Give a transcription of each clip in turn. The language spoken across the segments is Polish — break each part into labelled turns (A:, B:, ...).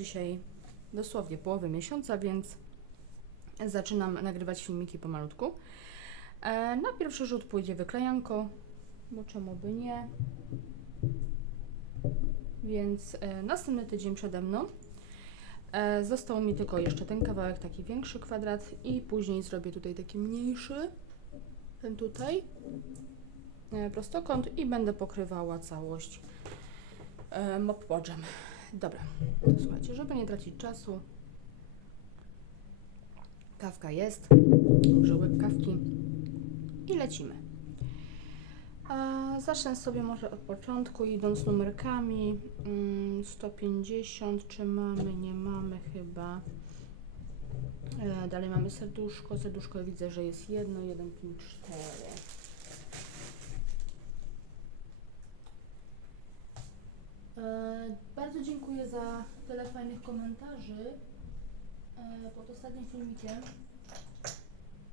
A: dzisiaj dosłownie połowę miesiąca, więc zaczynam nagrywać filmiki pomalutku. E, na pierwszy rzut pójdzie wyklejanko, bo czemu by nie. Więc e, następny tydzień przede mną. E, został mi tylko jeszcze ten kawałek, taki większy kwadrat i później zrobię tutaj taki mniejszy, ten tutaj, e, prostokąt i będę pokrywała całość e, mopboardem. Dobra, słuchajcie, żeby nie tracić czasu, kawka jest, grzyłek kawki i lecimy. Zacznę sobie może od początku, idąc numerkami. Mm, 150, czy mamy? Nie mamy chyba. E, dalej mamy serduszko. Serduszko widzę, że jest jedno, 1, 5, 4. bardzo dziękuję za tyle fajnych komentarzy e, pod ostatnim filmikiem,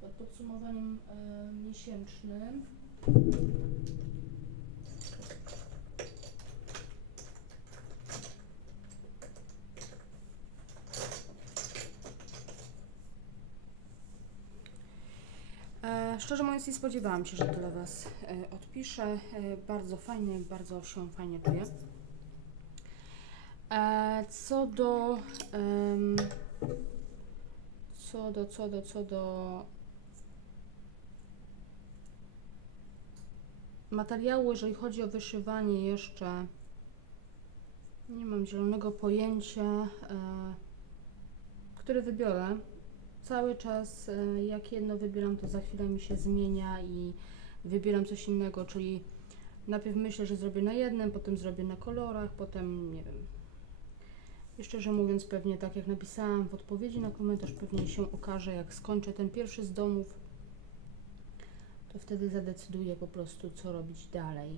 A: pod podsumowaniem e, miesięcznym. E, szczerze mówiąc, nie spodziewałam się, że tyle Was e, odpiszę. E, bardzo fajnie, bardzo się fajnie czuję. E, co do. em, co do, co do, co do materiału, jeżeli chodzi o wyszywanie, jeszcze nie mam zielonego pojęcia, e, który wybiorę. Cały czas, e, jak jedno wybieram, to za chwilę mi się zmienia i wybieram coś innego, czyli najpierw myślę, że zrobię na jednym, potem zrobię na kolorach, potem nie wiem. Szczerze mówiąc, pewnie tak jak napisałam w odpowiedzi na komentarz, pewnie się okaże, jak skończę ten pierwszy z domów, to wtedy zadecyduję po prostu, co robić dalej.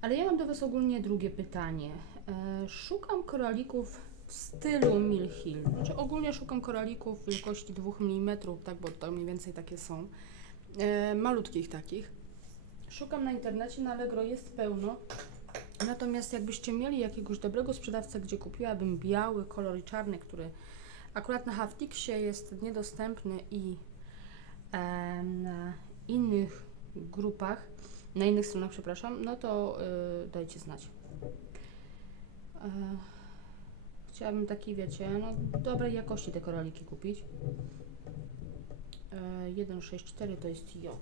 A: Ale ja mam do Was ogólnie drugie pytanie. E, szukam koralików w stylu Mill Hill. Znaczy ogólnie szukam koralików wielkości 2 mm, tak, bo to mniej więcej takie są. E, malutkich takich. Szukam na internecie, na Allegro jest pełno. Natomiast jakbyście mieli jakiegoś dobrego sprzedawcę, gdzie kupiłabym biały kolor i czarny, który akurat na Haftixie jest niedostępny i e, na innych grupach, na innych stronach, przepraszam, no to y, dajcie znać. E, chciałabym taki, wiecie, no dobrej jakości te koraliki kupić. E, 164 to jest J.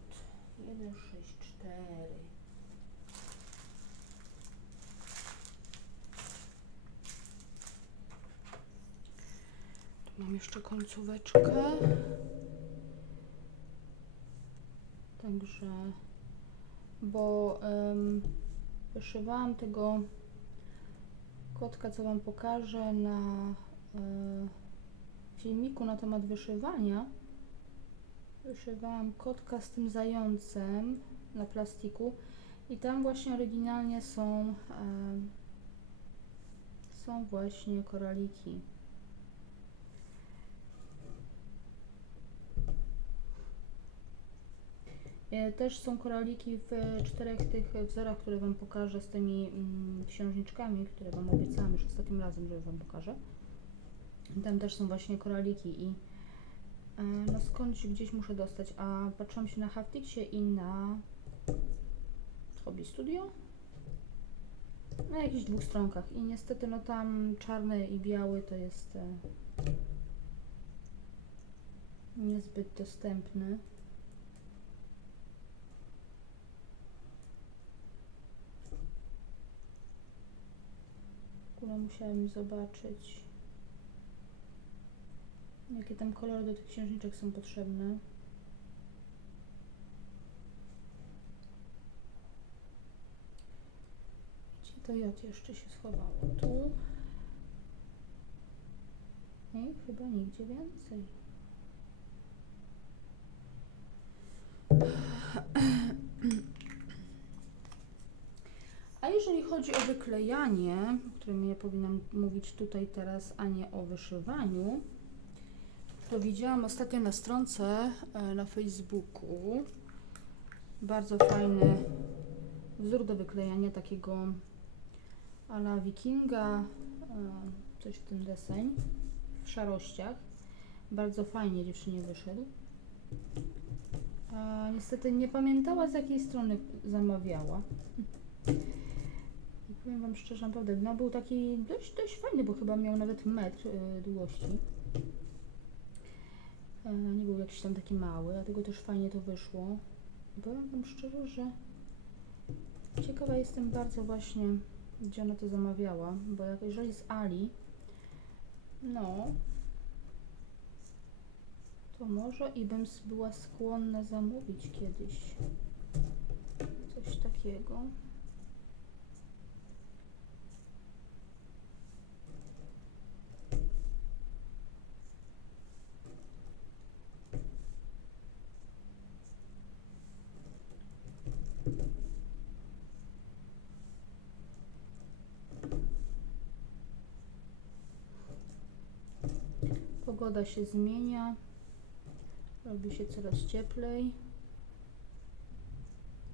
A: 164. mam jeszcze końcóweczkę. Także, bo em, wyszywałam tego kotka, co Wam pokażę na e, filmiku na temat wyszywania. Wyszywałam kotka z tym zającem na plastiku i tam właśnie oryginalnie są em, są właśnie koraliki. Też są koraliki w e, czterech tych wzorach, które Wam pokażę z tymi mm, księżniczkami, które Wam obiecałam już ostatnim razem, że Wam pokażę. Tam też są właśnie koraliki i e, no skądś gdzieś muszę dostać, a patrzyłam się na Haftixie i na Hobby Studio na jakichś dwóch stronkach i niestety no tam czarny i biały to jest e, niezbyt dostępny. Musiałem zobaczyć, jakie tam kolory do tych księżniczek są potrzebne. Gdzie to J jeszcze się schowało? Tu. Nie, chyba nigdzie więcej. A jeżeli chodzi o wyklejanie, o którym ja powinnam mówić tutaj teraz, a nie o wyszywaniu, to widziałam ostatnio na stronce e, na Facebooku bardzo fajny wzór do wyklejania takiego a la wikinga, e, coś w tym deseń, w szarościach. Bardzo fajnie dziewczynie wyszedł. A niestety nie pamiętała z jakiej strony zamawiała. Powiem Wam szczerze, naprawdę, no był taki dość, dość fajny, bo chyba miał nawet metr y, długości. E, nie był jakiś tam taki mały, dlatego też fajnie to wyszło. Powiem Wam szczerze, że ciekawa jestem bardzo właśnie, gdzie ona to zamawiała, bo jak, jeżeli z Ali, no, to może i bym była skłonna zamówić kiedyś coś takiego. Pogoda się zmienia. Robi się coraz cieplej.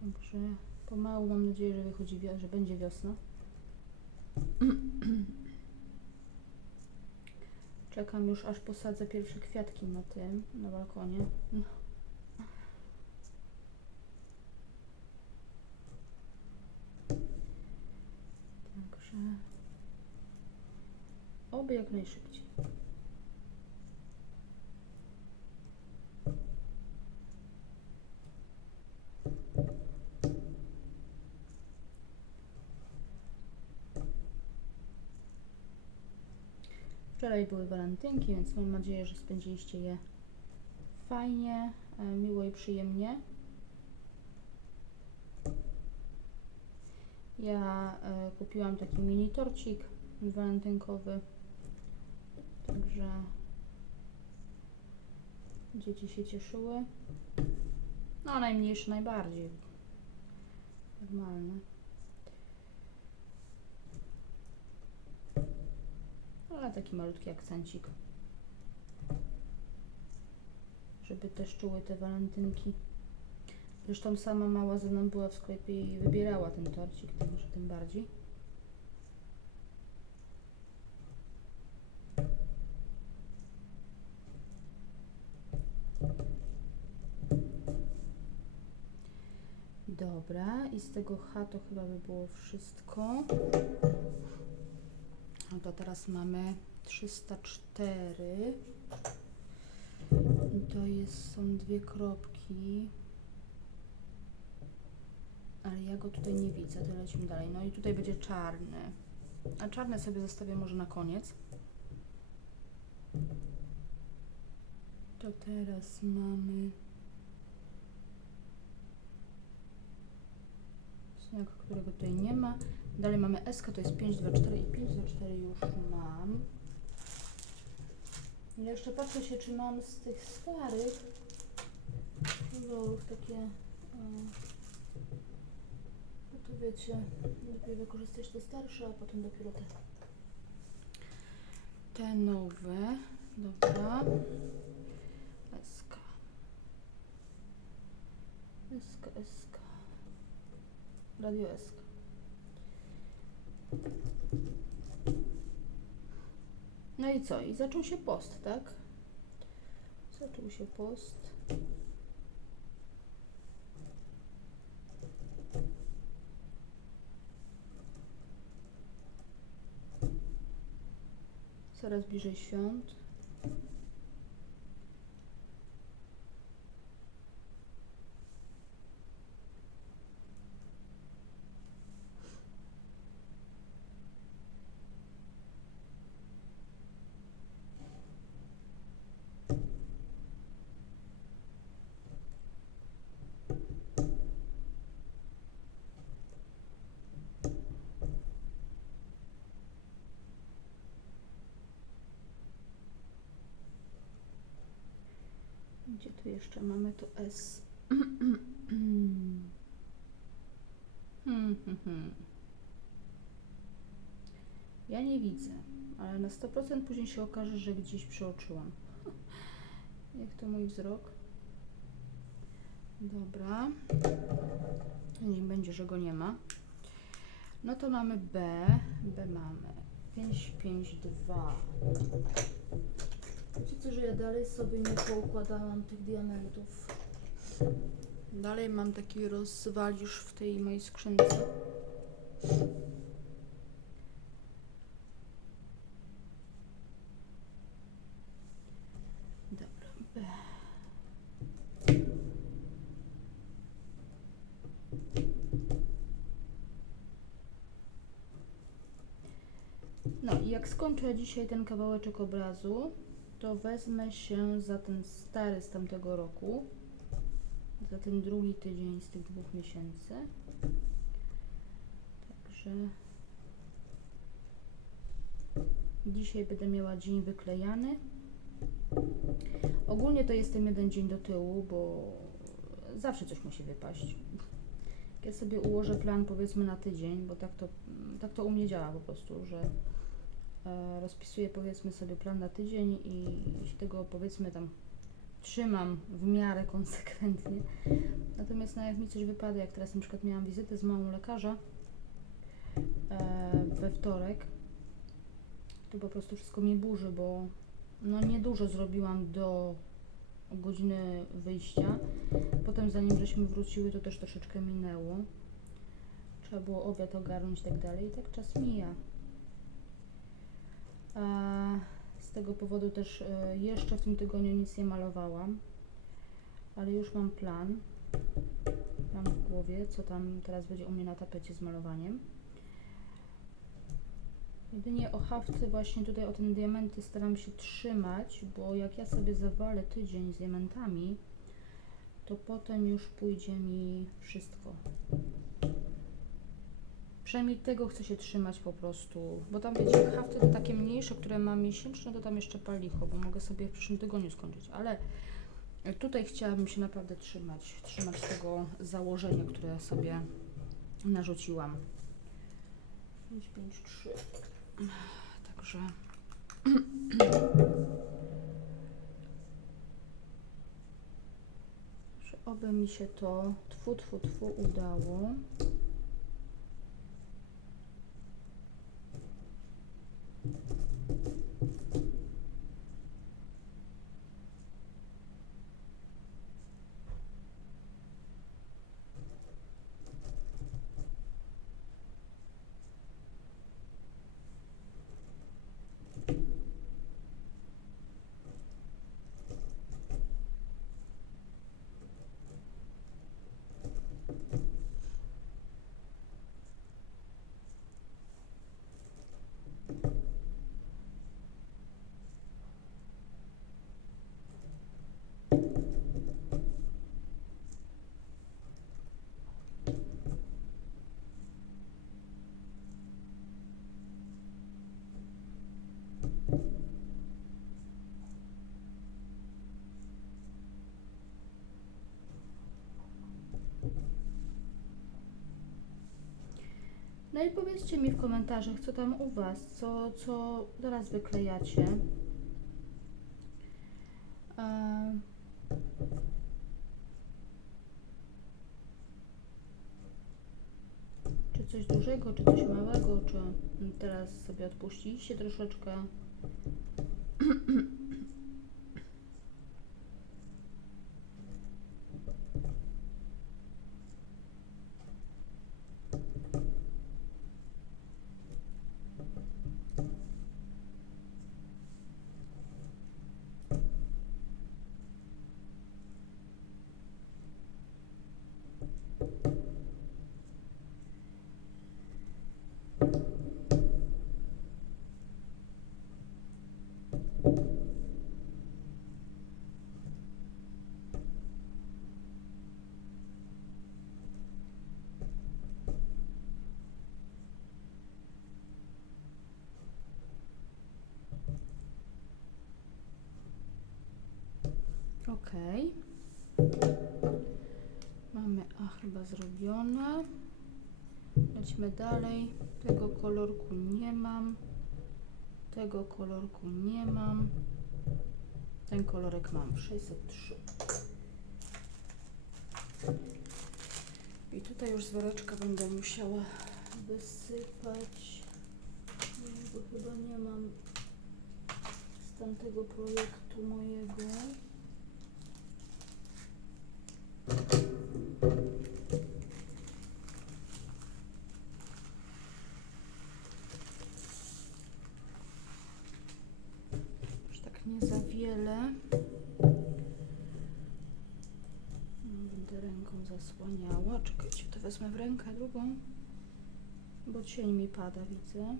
A: Także pomału mam nadzieję, że wychodzi, że będzie wiosna. Czekam już aż posadzę pierwsze kwiatki na tym, na balkonie. Także oby jak najszybciej. Wczoraj były walentynki, więc mam nadzieję, że spędziliście je fajnie, e, miło i przyjemnie. Ja e, kupiłam taki mini torcik walentynkowy, także dzieci się cieszyły. No, najmniejsze najbardziej. Normalne. Ale taki malutki akcencik. Żeby też czuły te walentynki. Zresztą sama mała ze mną była w sklepie i wybierała ten torcik, także tym bardziej. Dobra, i z tego H to chyba by było wszystko. No to teraz mamy 304. I to jest, są dwie kropki. Ale ja go tutaj nie widzę, to lecimy dalej. No i tutaj będzie czarny. A czarny sobie zostawię może na koniec. To teraz mamy znak, którego tutaj nie ma. Dalej mamy SK, to jest 5, 2, 4 i 5, 2, 4 już mam. I jeszcze patrzę się, czy mam z tych starych kolorów takie... o, No to wiecie, lepiej wykorzystać te starsze, a potem dopiero te, te nowe. Dobra. SK. SK, SK. Radio SK. No i co? I zaczął się post, tak? Zaczął się post. Coraz bliżej świąt. Gdzie tu jeszcze mamy to S? Ja nie widzę, ale na 100% później się okaże, że gdzieś przeoczyłam. Jak to mój wzrok? Dobra. Niech będzie, że go nie ma. No to mamy B. B mamy 5, 5, 2. Wiecie co, że ja dalej sobie nie poukładałam tych diamentów. Dalej mam taki rozwalisz w tej mojej skrzynce. No i jak skończę dzisiaj ten kawałeczek obrazu, to wezmę się za ten stary z tamtego roku, za ten drugi tydzień z tych dwóch miesięcy. Także dzisiaj będę miała dzień wyklejany. Ogólnie to jestem jeden dzień do tyłu, bo zawsze coś musi wypaść. Ja sobie ułożę plan powiedzmy na tydzień, bo tak to, tak to u mnie działa po prostu, że rozpisuję powiedzmy sobie plan na tydzień i się tego powiedzmy tam trzymam w miarę konsekwentnie. Natomiast no, jak mi coś wypada, jak teraz na przykład miałam wizytę z małą lekarza e, we wtorek, to po prostu wszystko mnie burzy, bo no niedużo zrobiłam do godziny wyjścia. Potem zanim żeśmy wróciły, to też troszeczkę minęło. Trzeba było obiad ogarnąć i tak dalej. I tak czas mija. Z tego powodu też e, jeszcze w tym tygodniu nic nie malowałam. Ale już mam plan. Mam w głowie, co tam teraz będzie u mnie na tapecie z malowaniem. Jedynie o hafty właśnie tutaj o ten diamenty staram się trzymać, bo jak ja sobie zawalę tydzień z diamentami, to potem już pójdzie mi wszystko. Przynajmniej tego chcę się trzymać po prostu, bo tam wiecie, hafty takie mniejsze, które mam miesięczne, to tam jeszcze palicho, bo mogę sobie w przyszłym tygodniu skończyć, ale tutaj chciałabym się naprawdę trzymać, trzymać tego założenia, które sobie narzuciłam. 5, 5, 3. Także. Że oby mi się to tfu, tfu, tfu udało. No i powiedzcie mi w komentarzach, co tam u Was, co, co teraz wyklejacie. Em, Czy coś dużego, czy coś małego, czy teraz sobie odpuściliście troszeczkę. Ok. Mamy A chyba zrobione. Lecimy dalej. Tego kolorku nie mam. Tego kolorku nie mam. Ten kolorek mam 603. I tutaj już z woreczka będę musiała wysypać, bo chyba nie mam z tamtego projektu mojego. Wezmę w rękę drugą, bo cień mi pada, widzę.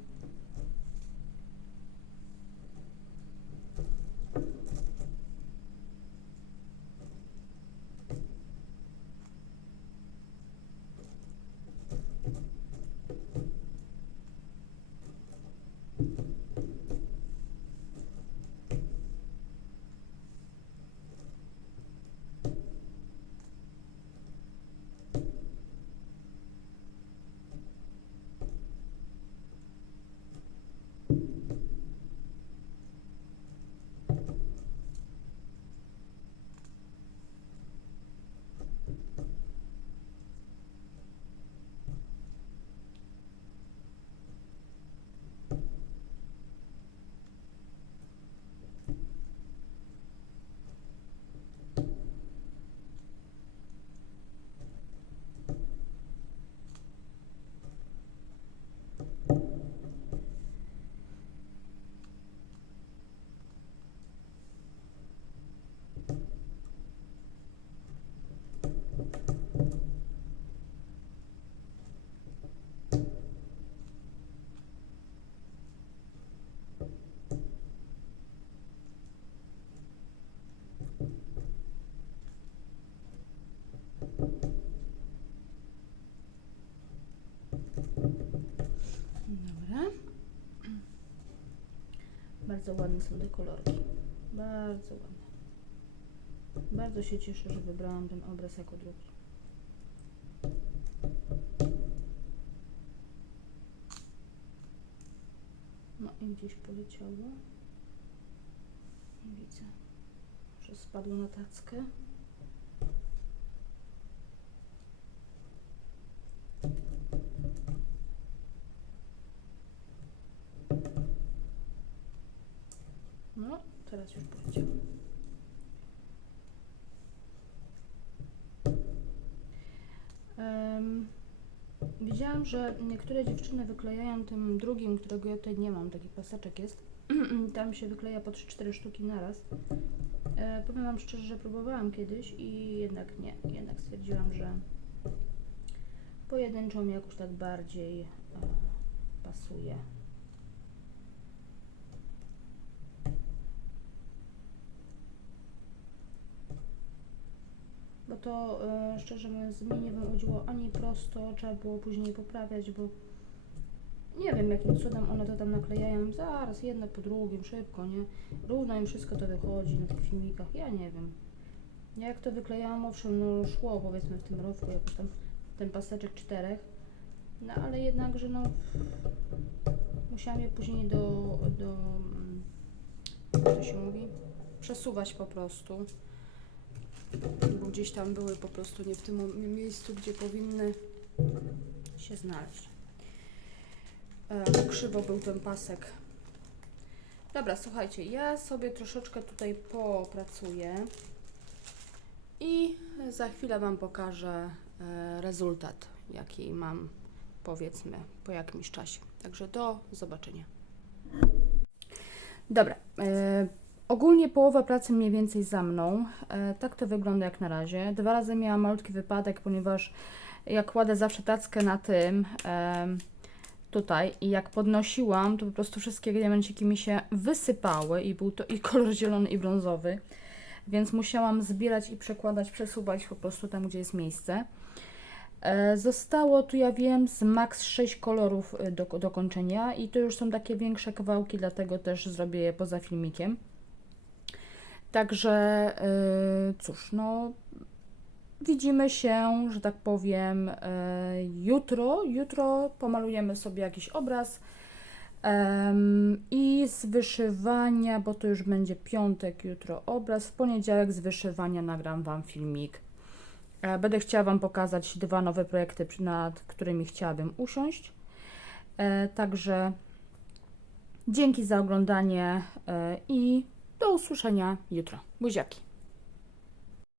A: Dobra. Bardzo ładne są te kolorki. Bardzo ładne. Bardzo się cieszę, że wybrałam ten obraz jako drugi. No i gdzieś poleciało. Nie widzę. Że spadło na tackę. No, teraz już poleciało. Em, widziałam, że niektóre dziewczyny wyklejają tym drugim, którego ja tutaj nie mam, taki paseczek jest. Tam się wykleja po 3-4 sztuki naraz. E, powiem Wam szczerze, że próbowałam kiedyś i jednak nie. Jednak stwierdziłam, że pojedynczą mi jakoś tak bardziej e, pasuje. Bo to e, szczerze mówiąc nie wychodziło ani prosto, trzeba było później poprawiać, bo nie wiem jakim cudem one to tam naklejają. Zaraz, jedno po drugim, szybko, nie? Równo im wszystko to wychodzi na tych filmikach, ja nie wiem. Jak to wyklejałam, owszem, no szło powiedzmy w tym rowku jakoś tam ten paseczek czterech, no ale jednakże no musiałam je później do, do mm, jak to się mówi, przesuwać po prostu bo gdzieś tam były po prostu nie w tym miejscu, gdzie powinny się znaleźć. E, krzywo był ten pasek. Dobra, słuchajcie, ja sobie troszeczkę tutaj popracuję i za chwilę Wam pokażę e, rezultat, jaki mam, powiedzmy, po jakimś czasie. Także do zobaczenia. Dobra. E, Ogólnie połowa pracy mniej więcej za mną. E, tak to wygląda jak na razie. Dwa razy miałam malutki wypadek, ponieważ jak kładę zawsze tackę na tym tutaj i jak podnosiłam, to po prostu wszystkie diamenciki mi się wysypały i był to i kolor zielony i brązowy, więc musiałam zbierać i przekładać, przesuwać po prostu tam, gdzie jest miejsce. E, Zostało tu, ja wiem, z max 6 kolorów y, do, do kończenia i to już są takie większe kawałki, dlatego też zrobię je poza filmikiem. Także y, cóż, no widzimy się, że tak powiem, y, jutro. Jutro pomalujemy sobie jakiś obraz i z wyszywania, bo to już będzie piątek, jutro obraz. W poniedziałek z wyszywania nagram Wam filmik. E, Będę chciała Wam pokazać dwa nowe projekty, nad którymi chciałabym usiąść. E, Także dzięki za oglądanie e, i do usłyszenia jutro. Buziaki.